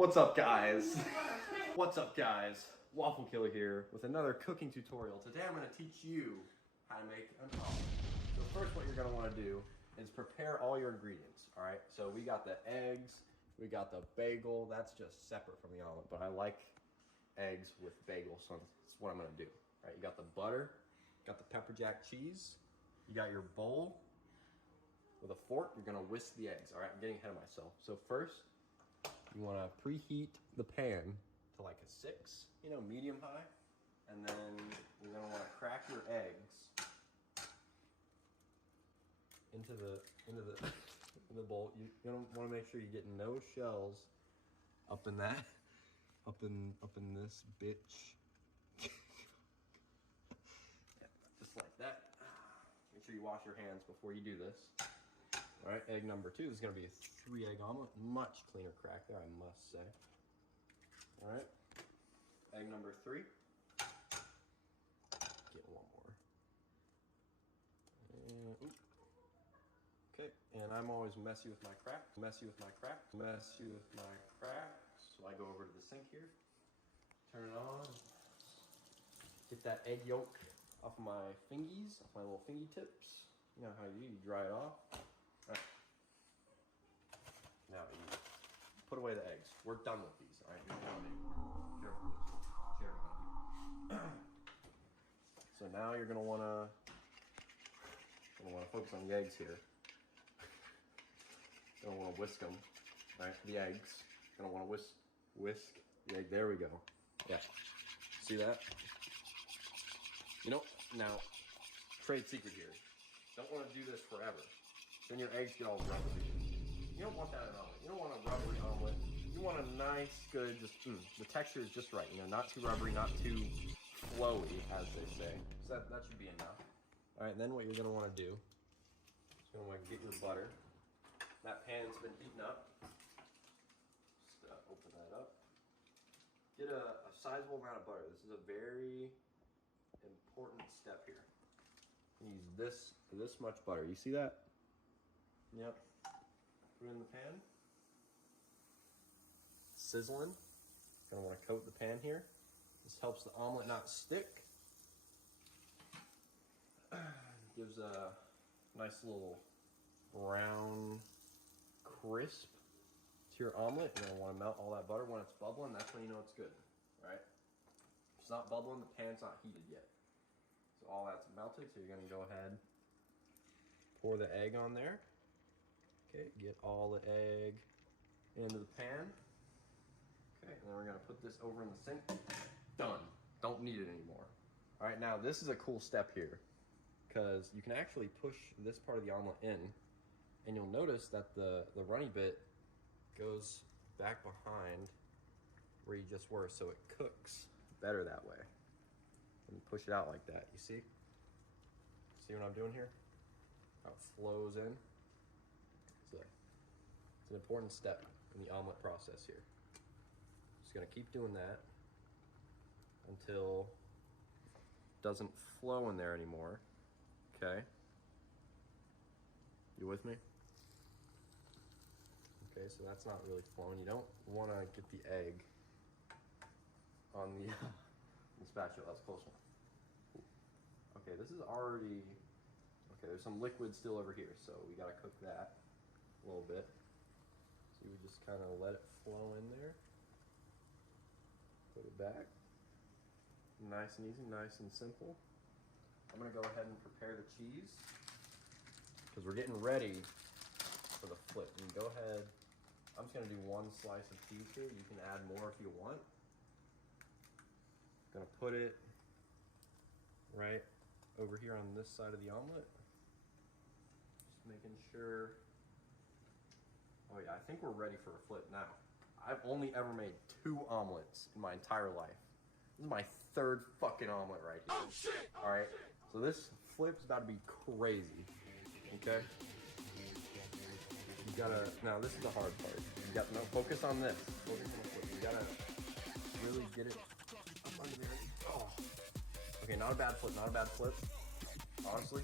What's up, guys? What's up, guys? Waffle Killer here with another cooking tutorial. Today I'm going to teach you how to make an omelet. So first what you're going to want to do is prepare all your ingredients, all right? So we got the eggs, we got the bagel. That's just separate from the omelet, but I like eggs with bagel, so that's what I'm going to do. All right, you got the butter, got the pepper jack cheese, you got your bowl. With a fork, you're going to whisk the eggs. All right, I'm getting ahead of myself. So first, you want to preheat the pan to like a 6, medium high. And then you're going to want to crack your eggs into the in the bowl. You're going to want to make sure you get no shells up in that, up in this bitch. Yeah, just like that. Make sure you wash your hands before you do this. All right, egg number 2 is going to be a 3-egg omelet. Much cleaner crack there, I must say. All right, egg number 3. Get one more. And, okay, and I'm always messy with my cracks. So I go over to the sink here, turn it on, get that egg yolk off of my fingies, off my little fingy tips. You know how you dry it off. All right. Now you put away the eggs. We're done with these. All right, you're done. Careful. So now you're gonna wanna focus on the eggs here. You're gonna wanna whisk them. All right, the eggs. You're gonna wanna whisk the egg. There we go. Yeah. See that? Now, trade secret here. Don't want to do this forever. Then your eggs get all rubbery. You don't want that in an omelet. You don't want a rubbery omelet. You want a nice, good, the texture is just right. Not too rubbery, not too flowy, as they say. So that should be enough. All right, then what you're gonna want to do is you're gonna want to get your butter. That pan's been heating up. Just open that up. Get a sizable amount of butter. This is a very important step here. Use this much butter. You see that? Yep. Put it in the pan. Sizzling. Gonna want to coat the pan here. This helps the omelet not stick. Gives a nice little brown crisp to your omelet. You're gonna want to melt all that butter. When it's bubbling, that's when you know it's good, right? If it's not bubbling, the pan's not heated yet. So all that's melted, so you're gonna go ahead, pour the egg on there. Okay, get all the egg into the pan. Okay, and then we're gonna put this over in the sink. Done. Don't need it anymore. All right, now this is a cool step here because you can actually push this part of the omelet in and you'll notice that the runny bit goes back behind where you just were, so it cooks better that way. And push it out like that, you see? See what I'm doing here? How it flows in. It's an important step in the omelet process here. Just gonna keep doing that until it doesn't flow in there anymore, okay? You with me? Okay, so that's not really flowing. You don't wanna get the egg on the spatula. That's a close one. Okay, this is already, okay, there's some liquid still over here, so we gotta cook that a little bit. So you would just kind of let it flow in there. Put it back. Nice and easy, nice and simple. I'm gonna go ahead and prepare the cheese because we're getting ready for the flip. And go ahead, I'm just gonna do 1 slice of cheese here. You can add more if you want. Gonna put it right over here on this side of the omelet. Just making sure. Oh yeah, I think we're ready for a flip now. I've only ever made 2 omelets in my entire life. This is my 3rd fucking omelet right here. Oh shit! All right, so this flip's about to be crazy, okay? You gotta, now this is the hard part. You got, no, focus on this. Focus on the flip. You gotta really get it up under there. Oh. Okay, not a bad flip, not a bad flip. Honestly,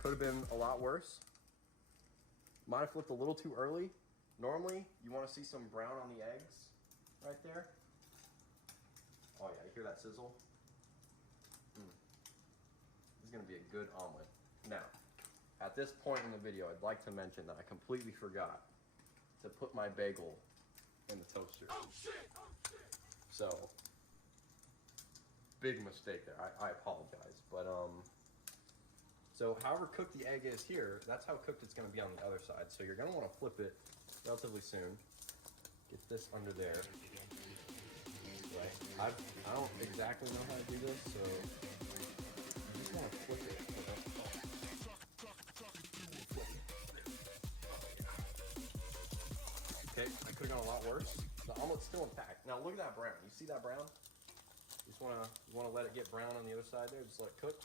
could have been a lot worse. Might have flipped a little too early. Normally, you want to see some brown on the eggs. right there. Oh yeah, you hear that sizzle? This is gonna be a good omelet. Now, at this point in the video, I'd like to mention that I completely forgot to put my bagel in the toaster. Oh shit! Oh shit! So, big mistake there. I apologize, but so however cooked the egg is here, that's how cooked it's going to be on the other side. So you're going to want to flip it relatively soon. Get this under there. Right. I don't exactly know how to do this, so you just want to flip it. Okay, I could have gone a lot worse. The omelet's still intact. Now look at that brown. You see that brown? You just want to let it get brown on the other side there. Just let it cook.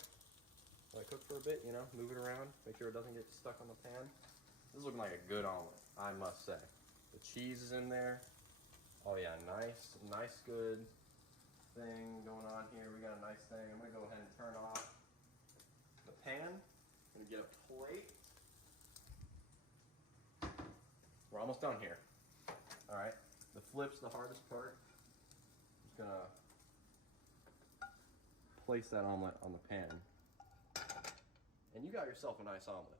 Let it cook for a bit, you know, move it around, make sure it doesn't get stuck on the pan. This is looking like a good omelet, I must say. The cheese is in there. Oh yeah, nice good thing going on here. We got a nice thing. I'm gonna go ahead and turn off the pan. I'm gonna get a plate. We're almost done here. All right, the flip's the hardest part. I'm just gonna place that omelet on the pan. And you got yourself a nice omelet.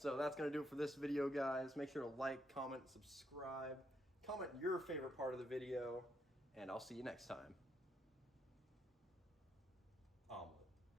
So that's gonna do it for this video, guys. Make sure to like, comment, subscribe. Comment your favorite part of the video, and I'll see you next time. Omelet.